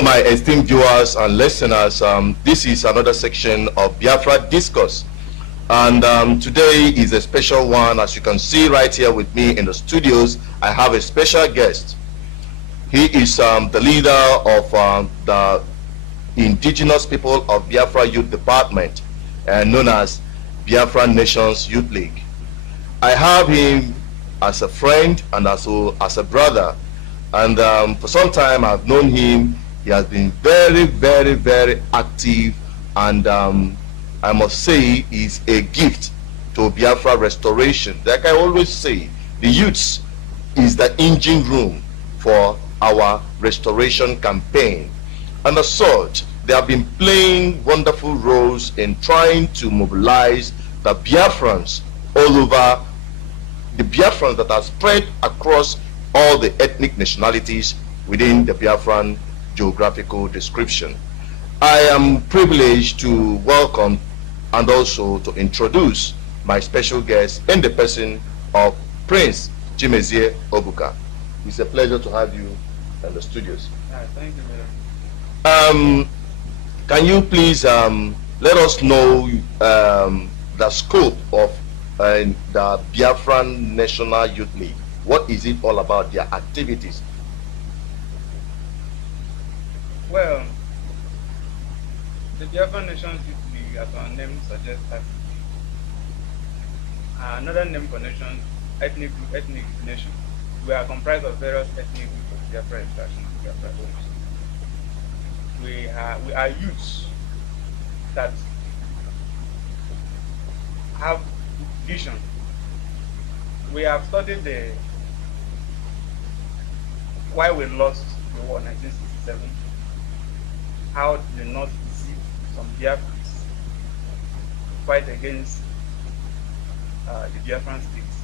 Hello, my esteemed viewers and listeners. This is another section of Biafra Discourse. And today is a special one. As you can see right here with me in the studios, I have a special guest. He is the leader of the indigenous people of Biafra Youth Department, known as Biafran Nations Youth League. I have him as a friend and also as a brother. And for some time I've known him. He has been very, very, very active, and I must say he's a gift to Biafra restoration. Like I always say, the youths is the engine room for our restoration campaign. And as such, they have been playing wonderful roles in trying to mobilize the Biafrans all over, the Biafrans that are spread across all the ethnic nationalities within the Biafran geographical description. I am privileged to welcome and also to introduce my special guest in the person of Prince Chimezie Obuka. It's a pleasure to have you in the studios. Thank you, madam. Can you please let us know the scope of the Biafran National Youth League? What is it all about, their activities? Well, the Biafran Nations Youth League, as our name suggests, another name for nations, ethnic group, ethnic nation. We are comprised of various ethnic groups of Biafra extraction and Biafra homes. We are youths that have vision. We have studied why we lost the war in 1967, how the North deceived some Biafrans to fight against the Biafran states.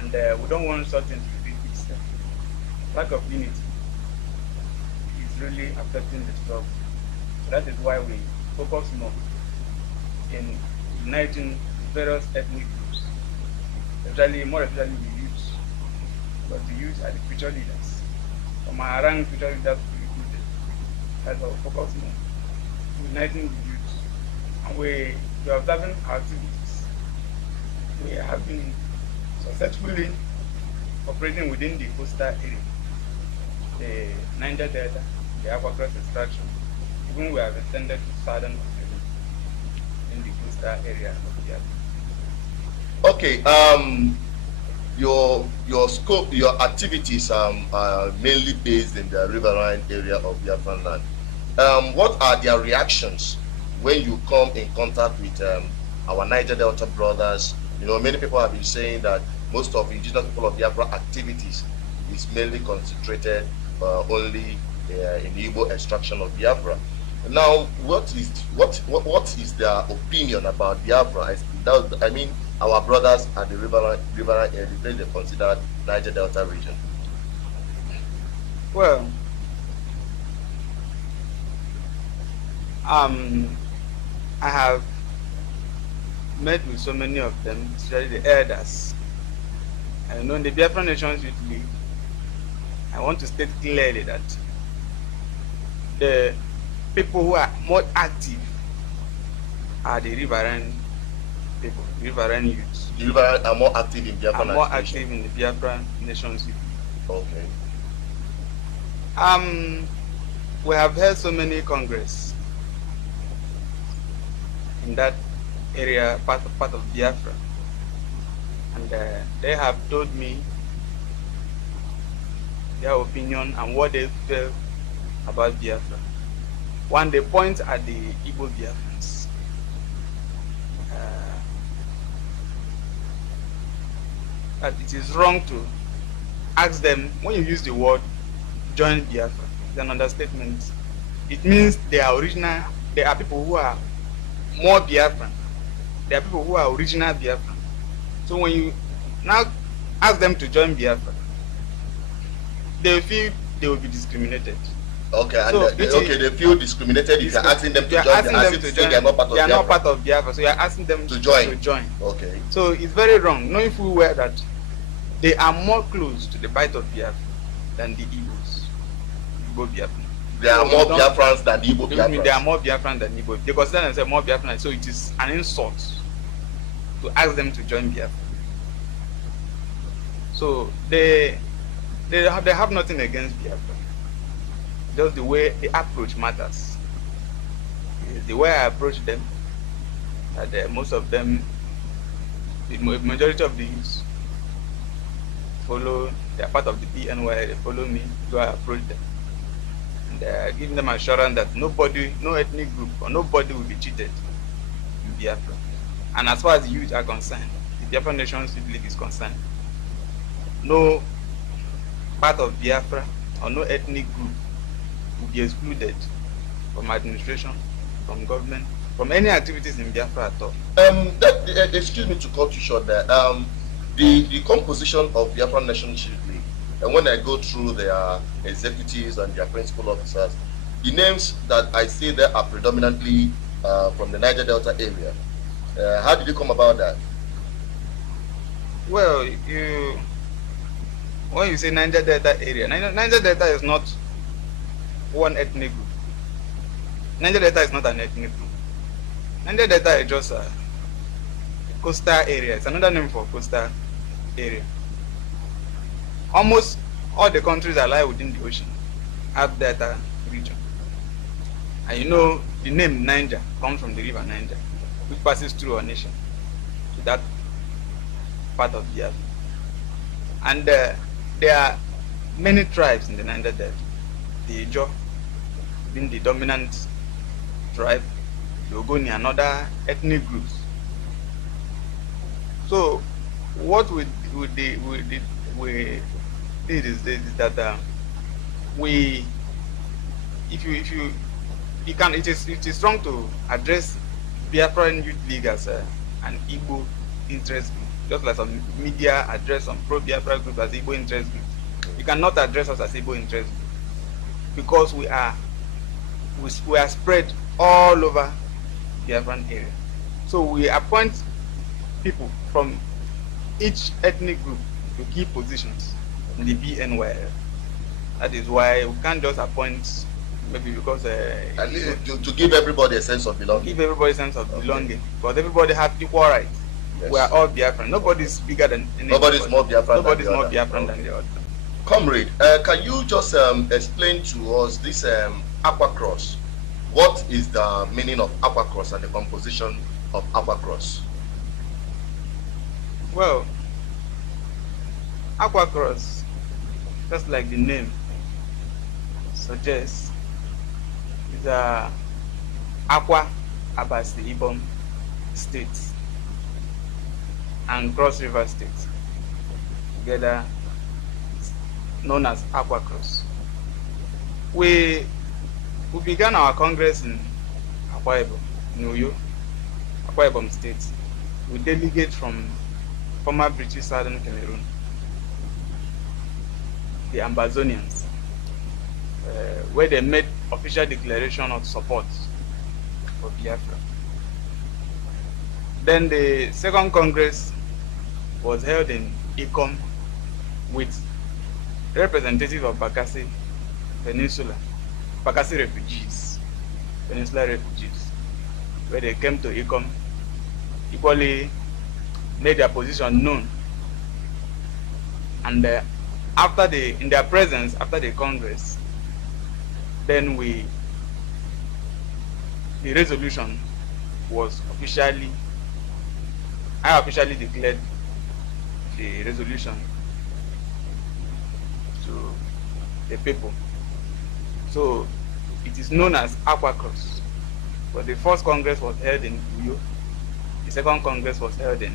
And we don't want something to repeat itself. Lack of unity is really affecting the struggle. So that is why we focus more in uniting various ethnic groups, more especially the youth. Because the youth are the future leaders. From our rank, future leaders will be recruited. That's our focus more. Uniting the youth. And we are observing our activities. We have been successfully operating within the coastal area, the Niger Delta, the Aquacross extraction. Even we have extended to southern Australia in the coastal area of the Biafra. Okay, your scope, your activities are mainly based in the riverine area of Biafran land. What are their reactions when you come in contact with our Niger Delta brothers? You know, many people have been saying that most of indigenous people of Biafra activities is mainly concentrated only in the Igbo extraction of Biafra. Now, what is their opinion about Biafra? I mean, our brothers at the riverine area, they consider Niger Delta region. Well, I have met with so many of them, especially the elders. I know in the Biafran Nations Youth League, I want to state clearly that the people who are more active are the riverine people, riverine youths. The riverine are more active in Biafran. Are more active in the Biafran Nations Youth League. Okay. We have held so many congress in that area, part of Biafra, and they have told me their opinion and what they feel about Biafra. One, they point at the Igbo Biafrans. That it is wrong to ask them, when you use the word join Biafra, it's an understatement. It means they are people who are more Biafran. There are people who are original Biafran. So when you now ask them to join Biafra, they feel they will be discriminated. Okay, and they feel discriminated if you're asking them to join. They are not part of Biafra. They are not part of Biafra, so you're asking them to join. Okay. So it's very wrong, knowing full well that they are more close to the bite of Biafra than the Igbos, Igbo Biafra. There are more Biafrans than Igbo Biafrans. There are more Biafrans than Igbo. They consider themselves more Biafran, so it is an insult to ask them to join Biafra. So they have nothing against Biafra. Just the way the approach matters. The way I approach them, that most of them, the majority of the youths follow. They are part of the BNY. They follow me. So I approach them. Giving them assurance that nobody, no ethnic group or nobody will be cheated in Biafra. And as far as the youth are concerned, the Biafra Nation Youth League is concerned, no part of Biafra or no ethnic group will be excluded from administration, from government, from any activities in Biafra at all. Excuse me to cut you short there. The composition of Biafra Nation Youth League, and when I go through their executives and their principal officers, the names that I see there are predominantly from the Niger Delta area. How did you come about that? Well, when you say Niger Delta area, Niger Delta is not one ethnic group. Niger Delta is not an ethnic group. Niger Delta is just a coastal area. It's another name for coastal area. Almost all the countries that lie within the ocean have Delta region. And you know, the name Niger comes from the river Niger, which passes through our nation to that part of the earth. And there are many tribes in the Niger Delta. The Ijo, being the dominant tribe, the Ogoni and other ethnic groups. So what we did is that it is wrong to address Biafran Youth League as an Igbo interest group, just like some media address some pro-Biafra group as Igbo interest group. You cannot address us as Igbo interest group because we are spread all over Biafran area. So we appoint people from each ethnic group to key positions in the BNY. That is why we can't just appoint maybe because to give everybody a sense of belonging. Give everybody a sense of belonging, because everybody has equal rights. Yes. We are all Biafran. Nobody is bigger than anybody. Nobody is more Biafran. Nobody is more Biafran than the other. Comrade, can you just explain to us this Aqua Cross? What is the meaning of Aqua Cross and the composition of Aqua Cross? Well, Aqua Cross, just like the name suggests, is Aqua Abas the Ibom State and Cross River State, together known as Aqua Cross. We began our congress in Akwa Ibom, in Uyo, Akwa Ibom State, with delegates from former British Southern Cameroon, the Ambazonians, where they made official declaration of support for Biafra. Then the second congress was held in Ikom with representatives of Bakassi Peninsula, Bakassi refugees, Peninsula refugees, where they came to Ikom, equally made their position known. And in their presence, after the Congress, then the resolution was I officially declared the resolution to the people. So it is known as Aqua Cross. But the first Congress was held in Uyo, the second Congress was held in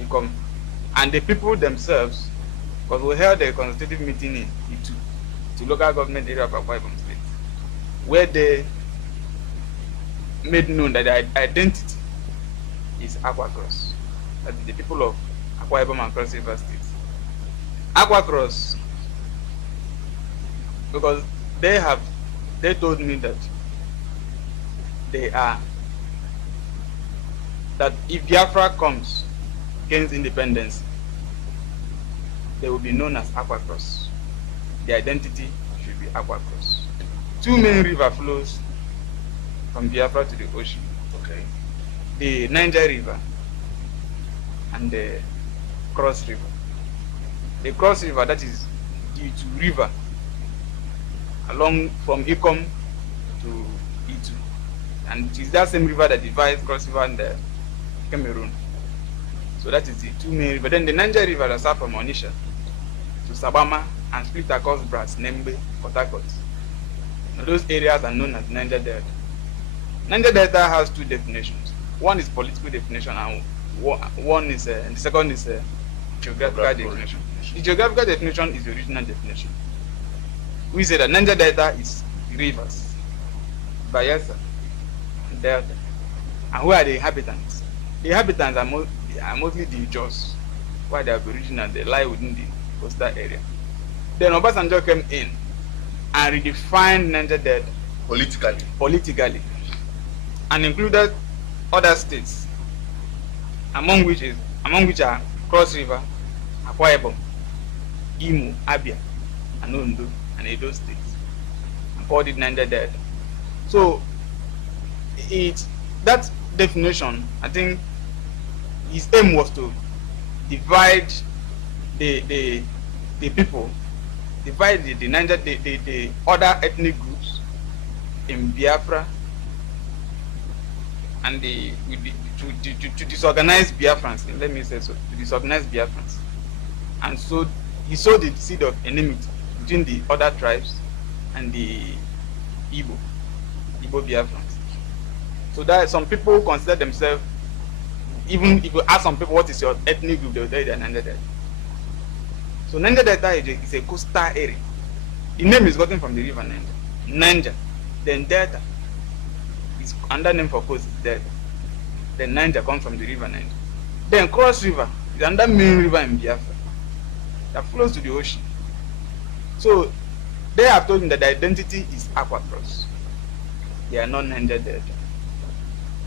Ikom, and the people themselves, because we held a constitutive meeting in Itu, the local government area of Akwa Ibom State, where they made known that their identity is Aqua Cross. That is the people of Akwa Ibom and Cross River State. Aqua Cross, because they told me that that if Biafra comes, gains independence, they will be known as Aqua Cross. The identity should be Aqua Cross. two main river flows from Biafra to the ocean. Okay. The Niger River and the Cross River. The Cross River, that is the Itu River, along from Ikom to Itu. And it is that same river that divides Cross River and the Cameroon. So that is the two main rivers. Then the Niger River that starts from Onitsha to Sabama and split across Brass, Nembe, Port Harcourt. Now those areas are known as Niger Delta. Niger Delta has two definitions. One is political definition, and one is the second is geographical definition. The geographical definition is the original definition. We say that Niger Delta is rivers, Bayelsa, and Delta. And who are the inhabitants? The inhabitants are mostly the Jaws, where they are original, they lie within the coastal area. Then Obasanjo came in and redefined Niger Delta politically, and included other states, among which are Cross River, Akwa Ibom, Imo, Abia, and Ondo, and Edo states, and called it Niger Delta. So that definition, I think his aim was to divide the people, divide the Niger, the other ethnic groups in Biafra, and to disorganize Biafrans. Let me say so, to disorganize Biafrans. And so he sowed the seed of enmity between the other tribes and the Igbo Biafrans. So that some people consider themselves, even if you ask some people what is your ethnic group, they will tell you they are Niger Delta. So Niger Delta is a coastal area. The name is gotten from the river Niger. Niger, then Delta is another name for coast is Delta. Then Niger comes from the river Niger. Then Cross River is another main river in Biafra that flows to the ocean. So they have told me that the identity is Aqua Cross. They are not Niger Delta.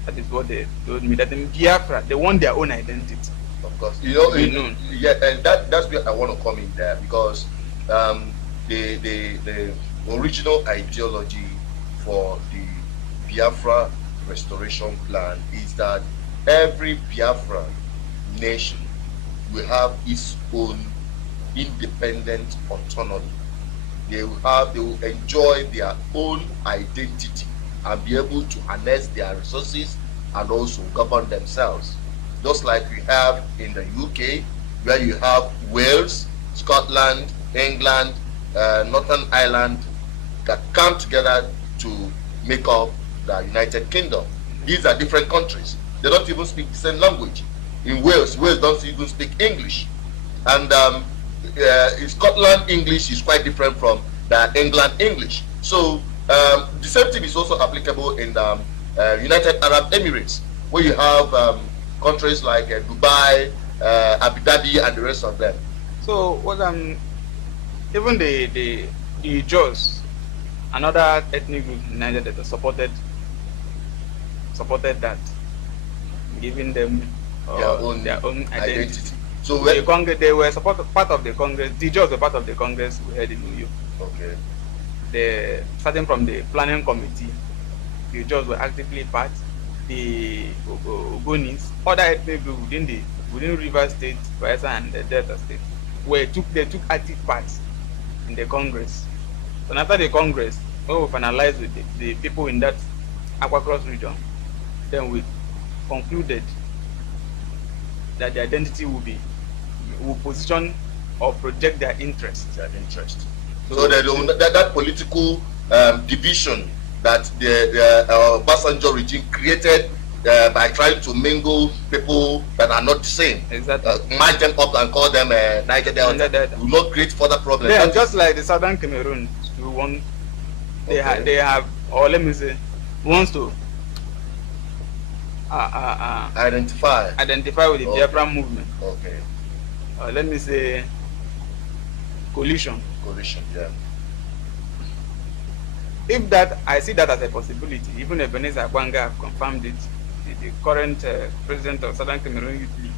That is what they told me. That in Biafra, they want their own identity. Of course, yeah, and that's where I want to come in there, because the original ideology for the Biafra restoration plan is that every Biafra nation will have its own independent autonomy. They will enjoy their own identity and be able to harness their resources and also govern themselves. Just like we have in the UK, where you have Wales, Scotland, England, Northern Ireland, that come together to make up the United Kingdom. These are different countries. They don't even speak the same language. In Wales don't even speak English. And in Scotland, English is quite different from the England English. So the same thing is also applicable in the United Arab Emirates, where you have countries like Dubai, Abu Dhabi, and the rest of them. So what even the Jaws, another ethnic group in Niger that supported that, giving them their own identity. So they were part of the Congress. The Jaws were part of the Congress we had in New York. Okay. Starting from the planning committee, the Jaws were actively part. The Ogonis, other ethnic groups within River State, Bayelsa, and the Delta State, they took active part in the Congress. So after the Congress, when we finalized with the people in that Aqua Cross region, then we concluded that the identity will position or project their interest. So that political division that the Obasanjo regime created by trying to mingle people that are not the same. Exactly. Match them up and call them Niger Delta. Will not create further problems. Yeah, just like the Southern Cameroon, they have, or let me say, wants to identify with the Biafran movement. Okay. Let me say, coalition. Yeah. If that, I see that as a possibility. Even Ebenezer Akwanga have confirmed it, the current president of Southern Cameroon Youth League,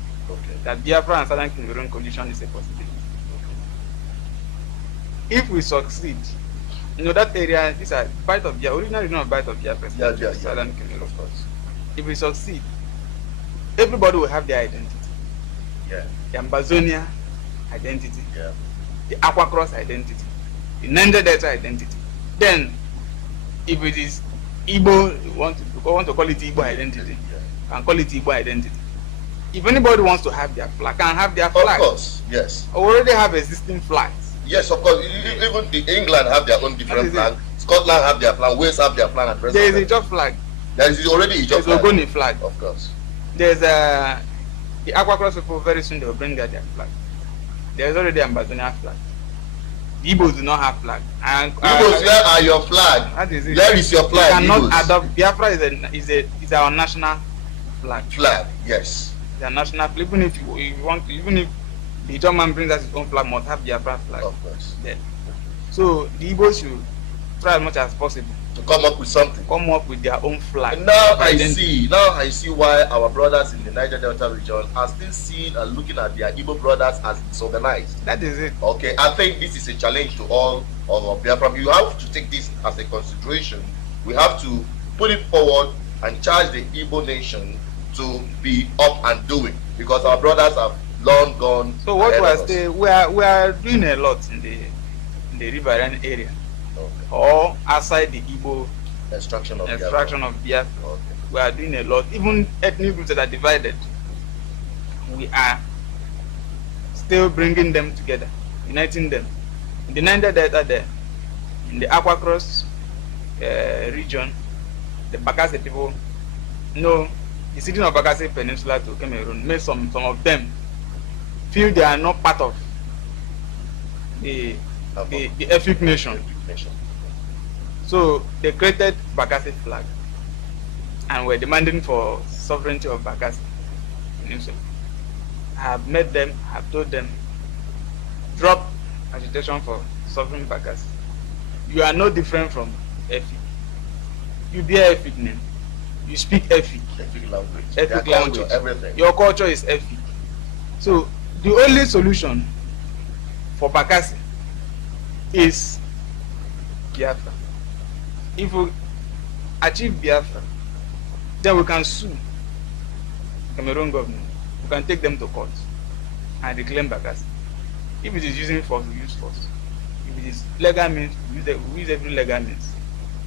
that Biafra and Southern Cameroon coalition is a possibility. If we succeed You know that area, these are Bight of Biafra, original region of Bight of Biafra, Southern Cameroon. Of course. If we succeed, everybody will have their identity. Yeah. The Ambazonia identity, Yeah. the Aqua Cross identity, the Niger Delta identity. Then, if it is Igbo, you want to call it Igbo identity, and call it Igbo identity. If anybody wants to have their flag, can have their flag. Of course, yes. We already have existing flags. Yes, of course. Even the England have their own different flag. Scotland have their flag. Wales have their flag. And the rest there is of a job flag. There is already a job flag. There's Ogoni flag. Of course. There's the Aqua Cross people. Very soon they will bring out their flag. There's already Ambazonia flag. The Igbos do not have flag. And Igbos, where are your flag? That is it. Where is your flag? You cannot adopt. Biafra is our national flag. Flag, yes. It's our national flag. Even if you want to, even if the German brings us his own flag, must have Biafra flag. Of course. There. So the Igbos should try as much as possible to come up with something. Come up with their own flag. And now I see why our brothers in the Niger Delta region are still seeing and looking at their Igbo brothers as disorganized. That is it. Okay, I think this is a challenge to all of Biafra. You have to take this as a consideration. We have to put it forward and charge the Igbo nation to be up and doing, because our brothers have long gone. So what we are doing a lot in the riverine area. Okay. Or outside the Igbo extraction of Biafra. Okay. We are doing a lot. Even ethnic groups that are divided, we are still bringing them together, uniting them. In the Niger Delta there, in the Aqua Cross region, the Bakassi people, the city of Bakassi Peninsula to Cameroon made some of them feel they are not part of the ethnic nation. So they created Bakassi flag and were demanding for sovereignty of Bakassi Peninsula. I have met them, I have told them, drop agitation for sovereign Bakassi. You are no different from Efik. You bear Efik name. You speak Efik. Efik language. Efik language. Culture, everything. Your culture is Efik. So the only solution for Bakassi is Biafra. If we achieve Biafra, then we can sue Cameroon government. We can take them to court and reclaim Bakassi. If it is using force, we use force. If it is legal means, we use every legal means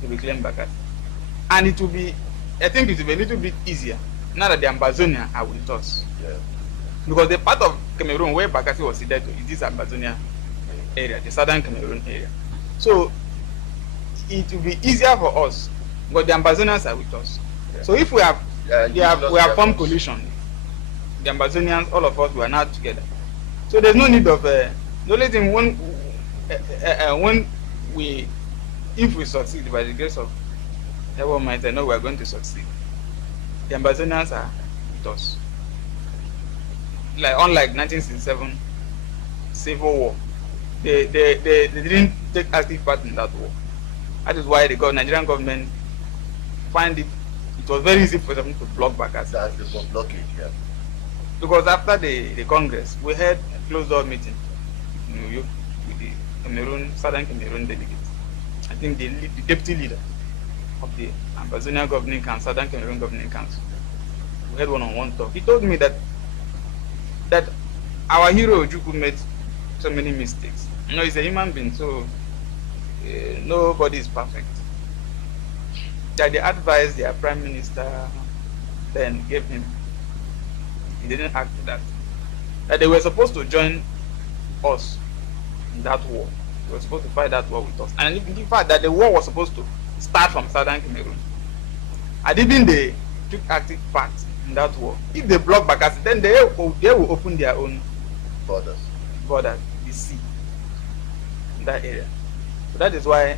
to reclaim Bakassi. And it will be, I think it will be a little bit easier now that the Ambazonia are with us. Yeah. Because the part of Cameroon where Bakassi was seated to is this Ambazonia area, the southern Cameroon area. So it will be easier for us, but the Ambazonians are with us. Yeah. So if we have formed coalition, the Ambazonians, all of us, we are now together. So there's no need of the only thing if we succeed by the grace of Heaven Almighty, I know we are going to succeed. The Ambazonians are with us. Unlike 1967 civil war, they didn't take active part in that war. That is why the Nigerian government find it was very easy for them to block Bakassi. That's the blockage, yeah. Because after the Congress, we had a closed-door meeting in New York with the Southern Cameroon delegates. I think the deputy leader of the Ambazonia Governing Council, Southern Cameroon Governing Council, we had one-on-one talk. He told me that our hero Ojukwu made so many mistakes. He's a human being, so nobody is perfect. That they advised their prime minister then gave him. He didn't act to that. That they were supposed to join us in that war. They were supposed to fight that war with us. And in fact, that the war was supposed to start from Southern Cameroon. And even they took active part in that war. If they block Bakassi, then they will open their own borders, the sea, in that area. So that is why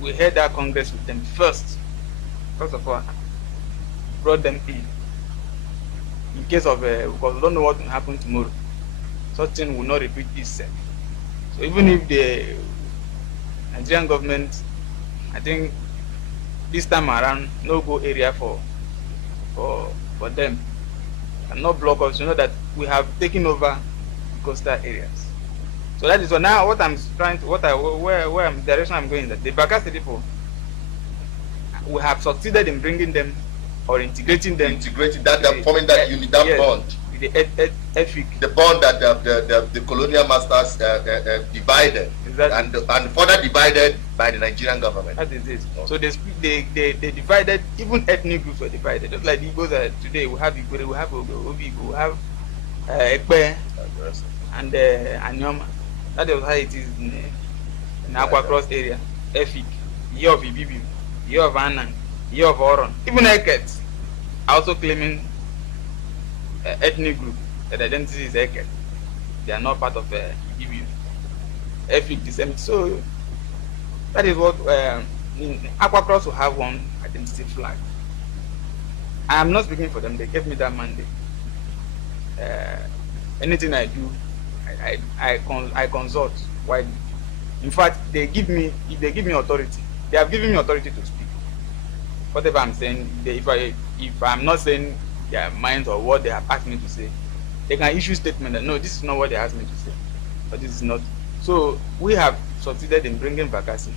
we had that Congress with them first. First of all, brought them in case of because we don't know what will happen tomorrow. Such thing will not repeat itself. So even if the Nigerian government, I think this time around, no go area for them, cannot block us. You know that we have taken over the coastal areas. So that is what now what I'm trying to where I'm direction I'm going, that the Bakassi people, we have succeeded in bringing them or integrating them. Integrating that, they're forming that unit, that bond. The ethic. The bond that the colonial masters divided, exactly. and further divided by the Nigerian government. That is it. So they divided, even ethnic groups were divided. Just like the Igbos today, we have Igbo, we have Obigo, we have Ekpe, and Anyoma. That is how it is in Aqua Cross area. Efik, year of Ibibi, year of Anan, year of Oron. Even Eket are also claiming ethnic group. That identity is Eket. They are not part of Ibibi. Efik, the same. So that is what Aqua Cross will have one identity flag. I am not speaking for them. They gave me that mandate. Anything I do, I consult widely. In fact, if they give me authority, they have given me authority to speak. Whatever I'm saying, if I'm not saying their minds or what they have asked me to say, they can issue statement that no, this is not what they asked me to say, but this is not. So we have succeeded in bringing Bakassi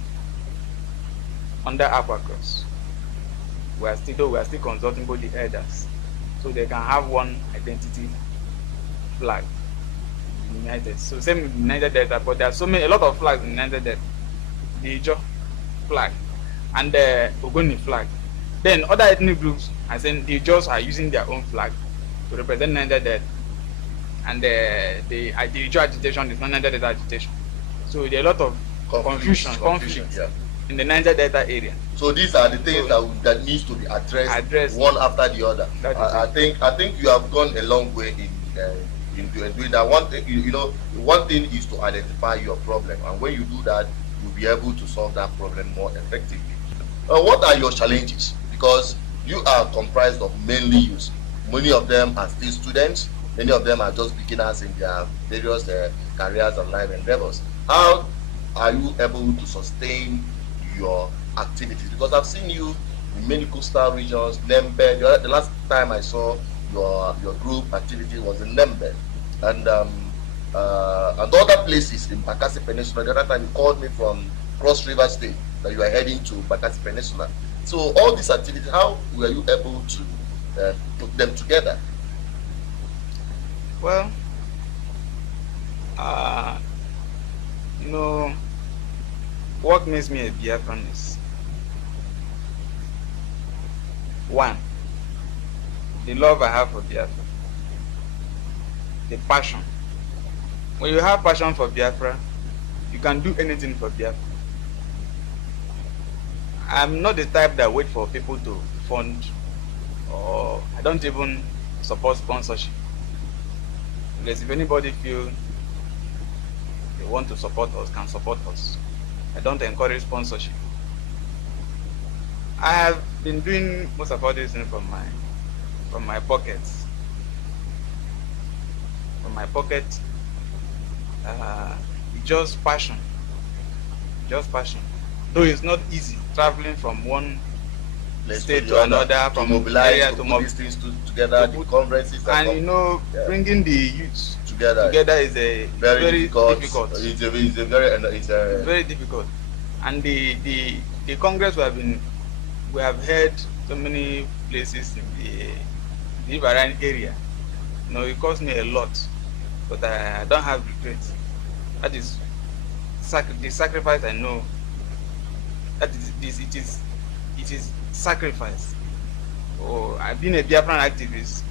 under Aqua Cross. We are still consulting both the elders, so they can have one identity flag. United. So same with Niger Delta, but there are a lot of flags in Niger Delta. The Ijo flag and the Ogoni flag. Then other ethnic groups, as in the Ijos, are using their own flag to represent Niger Delta, and the Ijo agitation is not Niger Delta agitation. So there are a lot of confusion yeah, in the Niger Delta area. So these are the things that needs to be addressed one after the other. I think you have gone a long way in doing that. One thing, one thing is to identify your problem, and when you do that, you'll be able to solve that problem more effectively. What are your challenges? Because you are comprised of mainly youth. Many of them are still students. Many of them are just beginners in their various careers and life endeavors. How are you able to sustain your activities? Because I've seen you in many coastal regions, Nembe. The last time I saw your group activity was in Nembe, and other places in Bakassi Peninsula. The other time you called me from Cross River State that you are heading to Bakassi Peninsula. So all these activities, how were you able to put them together? Well, what makes me a Biafran is one, the love I have for Biafra, the passion. When you have passion for Biafra, you can do anything for Biafra. I'm not the type that wait for people to fund, or I don't even support sponsorship. Because if anybody feel they want to support us, can support us. I don't encourage sponsorship. I have been doing most of all these things from my pockets. From my pocket, just passion. Just passion. Though it's not easy traveling from one state to another, from mobilize, area to put these things together, the conferences, and bringing the youth together is a very difficult. It's very difficult. And the congress we have held so many places in the Biafran area. It cost me a lot, but I don't have regrets. That is the sacrifice I know. That is it is sacrifice. I've been a Biafran activist.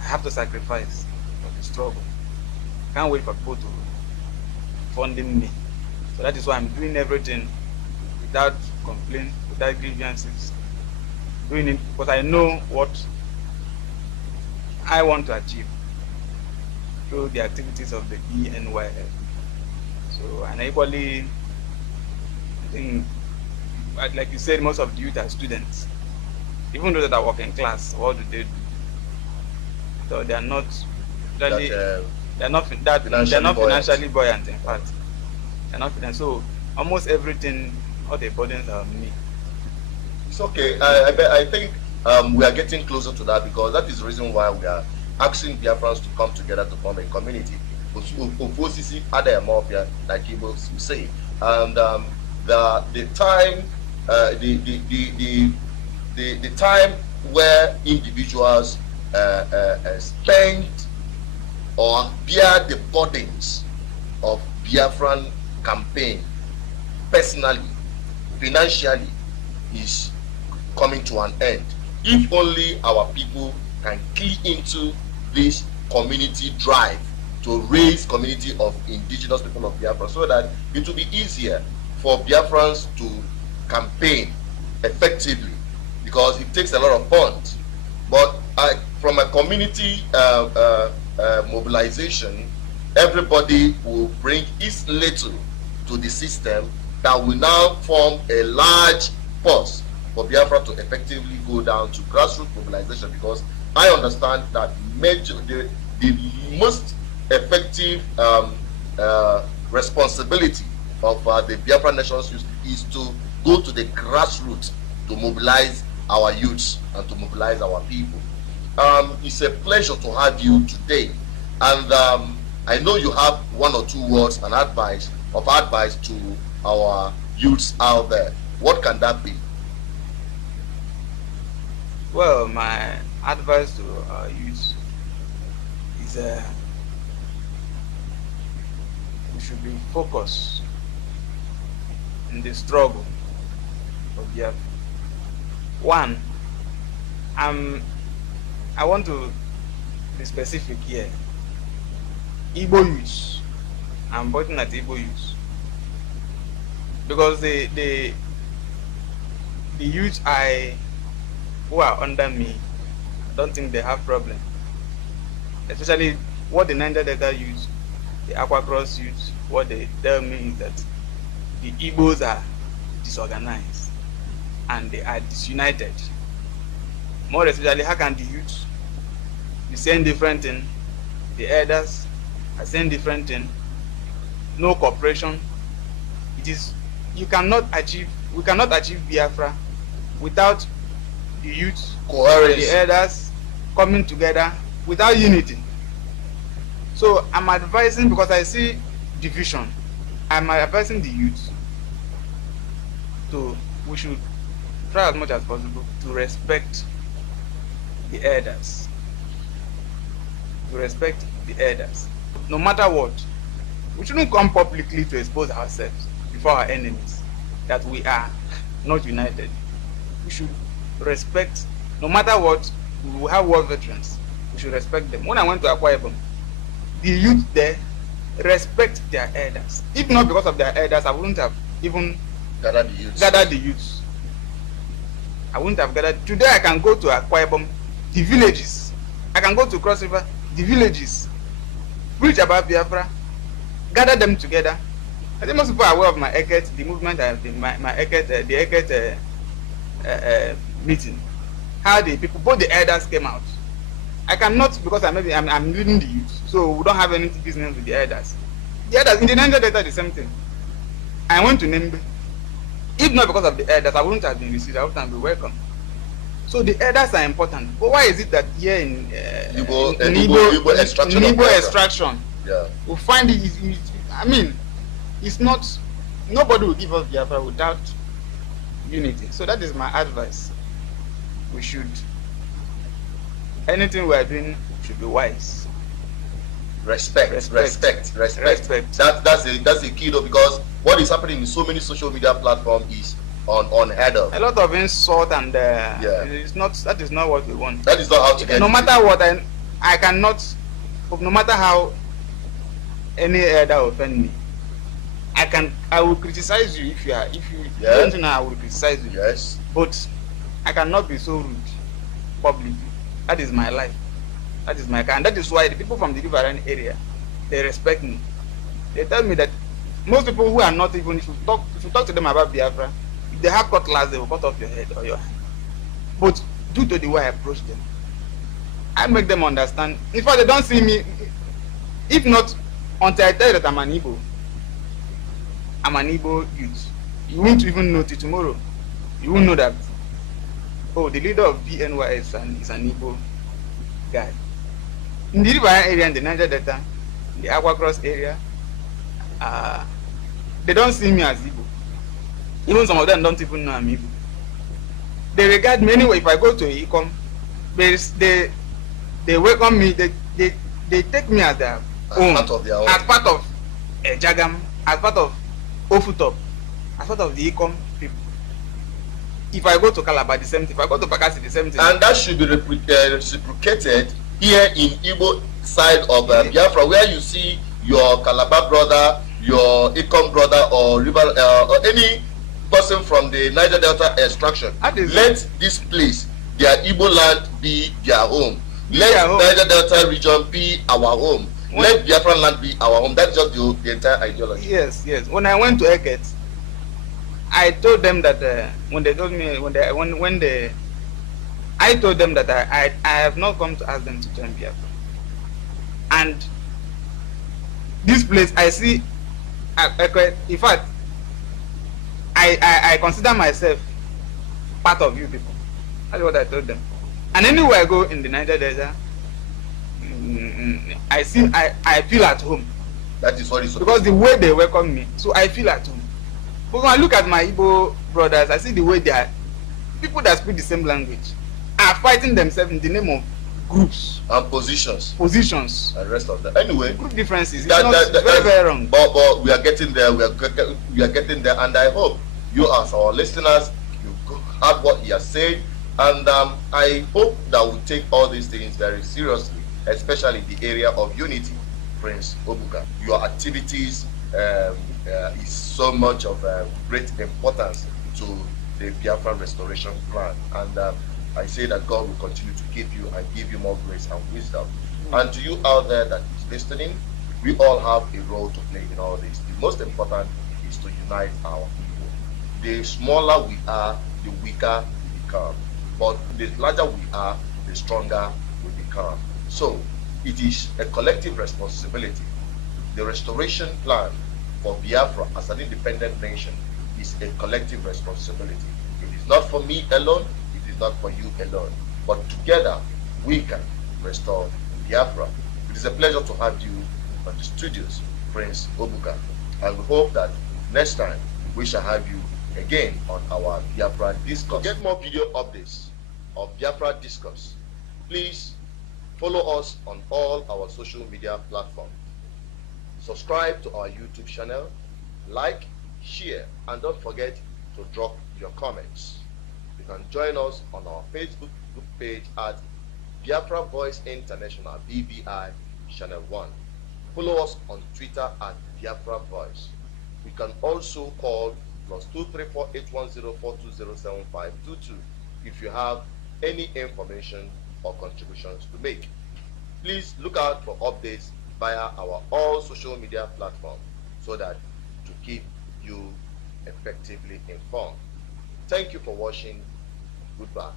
I have to sacrifice for the struggle. Can't wait for people to funding me. So that is why I'm doing everything without complaint, without grievances. Doing it because I know what I want to achieve through the activities of the BNYF. So, and equally, I think, like you said, most of the youth are students. Even those that are working class, what do they do? So they are not really, they're not financially buoyant. In fact, they're not financially. So almost everything, all the burdens are on me. It's okay. I think we are getting closer to that, because that is the reason why we are asking Biafrans to come together to form a community. Ofosisi Ademopia, like Igbos will say. And the time the time where individuals spend or bear the burdens of Biafran campaign personally, financially, is coming to an end. If only our people can key into this community drive to raise community of indigenous people of Biafra, so that it will be easier for Biafrans to campaign effectively, because it takes a lot of funds. But from a community mobilization, everybody will bring his little to the system that will now form a large force for Biafra to effectively go down to grassroots mobilization, because I understand that the most effective responsibility of the Biafra Nation's youth is to go to the grassroots to mobilize our youths and to mobilize our people. It's a pleasure to have you today, and I know you have one or two words and advice to our youths out there. What can that be? Well, my advice to our youth is we should be focused in the struggle for Biafra. One, I want to be specific here. Igbo youth. I'm pointing at Igbo youth, because the youth who are under me, I don't think they have problem. Especially what the Niger Delta youth, the Aqua Cross youth, what they tell me is that the Igbos are disorganized and they are disunited. More especially, how can the youth be saying different thing? The elders are saying different thing. No cooperation. We cannot achieve Biafra without the youth, the elders coming together, without unity. So I'm advising, because I see division, I'm advising the youth we should try as much as possible to respect the elders. To respect the elders. No matter what, we shouldn't come publicly to expose ourselves before our enemies that we are not united. We should respect, no matter what. We will have war veterans. We should respect them. When I went to Akwa Ibom, the youth there respect their elders. If not because of their elders, I wouldn't have even gathered the youth. I wouldn't have gathered. Today I can go to Akwa Ibom, the villages. I can go to Cross River, the villages. Preach about Biafra, gather them together. I think most people are aware of my Eket, the movement, my Eket, the Eket meeting. How the people, both the elders came out. I cannot, because I'm leading the youth, so we don't have any business with the elders. The elders in the Niger Delta, the same thing. I went to Nembe. If not because of the elders, I wouldn't have been received. I wouldn't have been welcome. So the elders are important. But why is it that here in Igbo extraction, yeah, we find it? It's not. Nobody will give us Biafra without unity. So that is my advice. We should. Anything we are doing should be wise. Respect. That's a key though, because what is happening in so many social media platforms is unheard of. A lot of insult and it's not. That is not what we want. That is not how to get. No matter what, I cannot. No matter how any elder offend me, I will criticize you if you don't know. I will criticize you. Yes. But I cannot be so rude publicly. That is my life. That is my kind. That is why the people from the Biafran area, they respect me. They tell me that most people who are not even, if you talk to them about Biafra, if they have cutlass, they will cut off your head or your hand. But due to the way I approach them, I make them understand. In fact, they don't see me, if not until I tell you that I'm an Igbo youth. You won't even know till tomorrow. You won't know that, oh, the leader of BNY is an Igbo guy. In the Biafran area in the Niger Delta, the Aquacross area, they don't see me as Igbo. Even some of them don't even know I'm Igbo. They regard me anyway. If I go to Ikom, they welcome me. They take me as their own, as part of Jagam, as part of Ofutop, as part of the Ikom people. If I go to Calabar, the same thing. If I go to Bakassi, the same thing. And that should be reciprocated here in Igbo side of Biafra, where you see your Calabar brother, your Ikom brother, or river, or any person from the Niger Delta extraction. Let this place, their Igbo land, be their home. Let Niger Delta region be our home. Let Biafran land be our home. That's just the entire ideology. Yes, yes. When I went to Eket, I told them that when they told me I told them that I have not come to ask them to join Biafra. And this place I see, in fact, I consider myself part of you people. That's what I told them. And anywhere I go in the Niger Delta, I feel at home. That is what it's because the way they welcome me, so I feel at home. But when I look at my Igbo brothers, I see the way they are, people that speak the same language are fighting themselves in the name of groups and positions and the rest of them. Anyway, group differences. It's very, very wrong. But we are getting there. We are getting there, and I hope you, as our listeners, you heard what he has said, and I hope that we take all these things very seriously, especially the area of unity. Prince Obuka, your activities is so much of great importance to the Biafra restoration plan, and I say that God will continue to keep you and give you more grace and wisdom. And to you out there that is listening, we all have a role to play in all this. The most important is to unite our people. The smaller we are, the weaker we become. But the larger we are, the stronger we become. So it is a collective responsibility. The restoration plan for Biafra as an independent nation is a collective responsibility. It is not for me alone, it is not for you alone, but together we can restore Biafra. It is a pleasure to have you on the studios, Prince Obuka, and we hope that next time we shall have you again on our Biafra Discourse. To get more video updates of Biafra Discourse, please follow us on all our social media platforms. Subscribe to our YouTube channel, like, share, and don't forget to drop your comments. You can join us on our Facebook group page at Biafra Voice International, BVI Channel 1. Follow us on Twitter at Biafra Voice. You can also call +234 810 4207522 if you have any information or contributions to make. Please look out for updates via our all social media platforms so that to keep you effectively informed. Thank you for watching. Goodbye.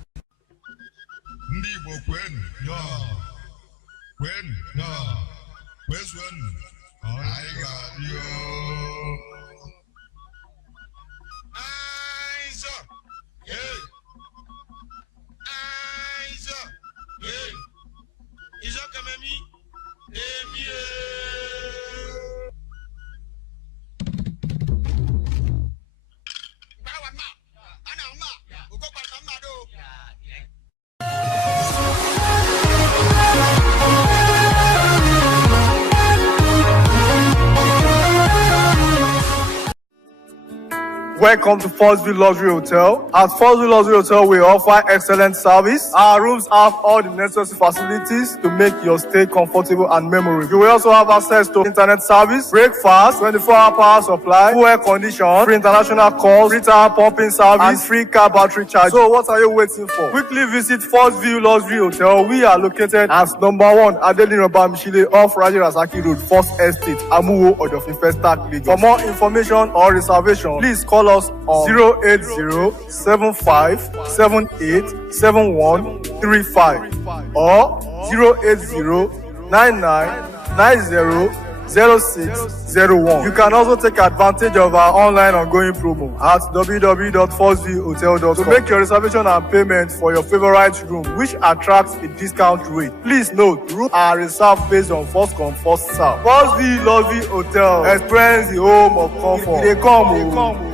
Welcome to Forstview Luxury Hotel. At Forstview Luxury Hotel, we offer excellent service. Our rooms have all the necessary facilities to make your stay comfortable and memorable. You will also have access to internet service, breakfast, 24-hour power supply, full air condition, free international calls, free tire pumping service, and free car battery charge. So what are you waiting for? Quickly visit Forstview Luxury Hotel. We are located at #1 Adeline Bamishile off Raji Rasaki Road, First Estate, Amuwo, Odofin Festac, Lagos. For more information or reservation, please call us on 08075787135 or 0809990 0601. You can also take advantage of our online ongoing promo at www.4vhotel.com to make your reservation and payment for your favorite room, which attracts a discount rate. Please note, rooms are reserved based on first come, first serve. 4V Lovely Hotel. Experience the home of comfort. They come.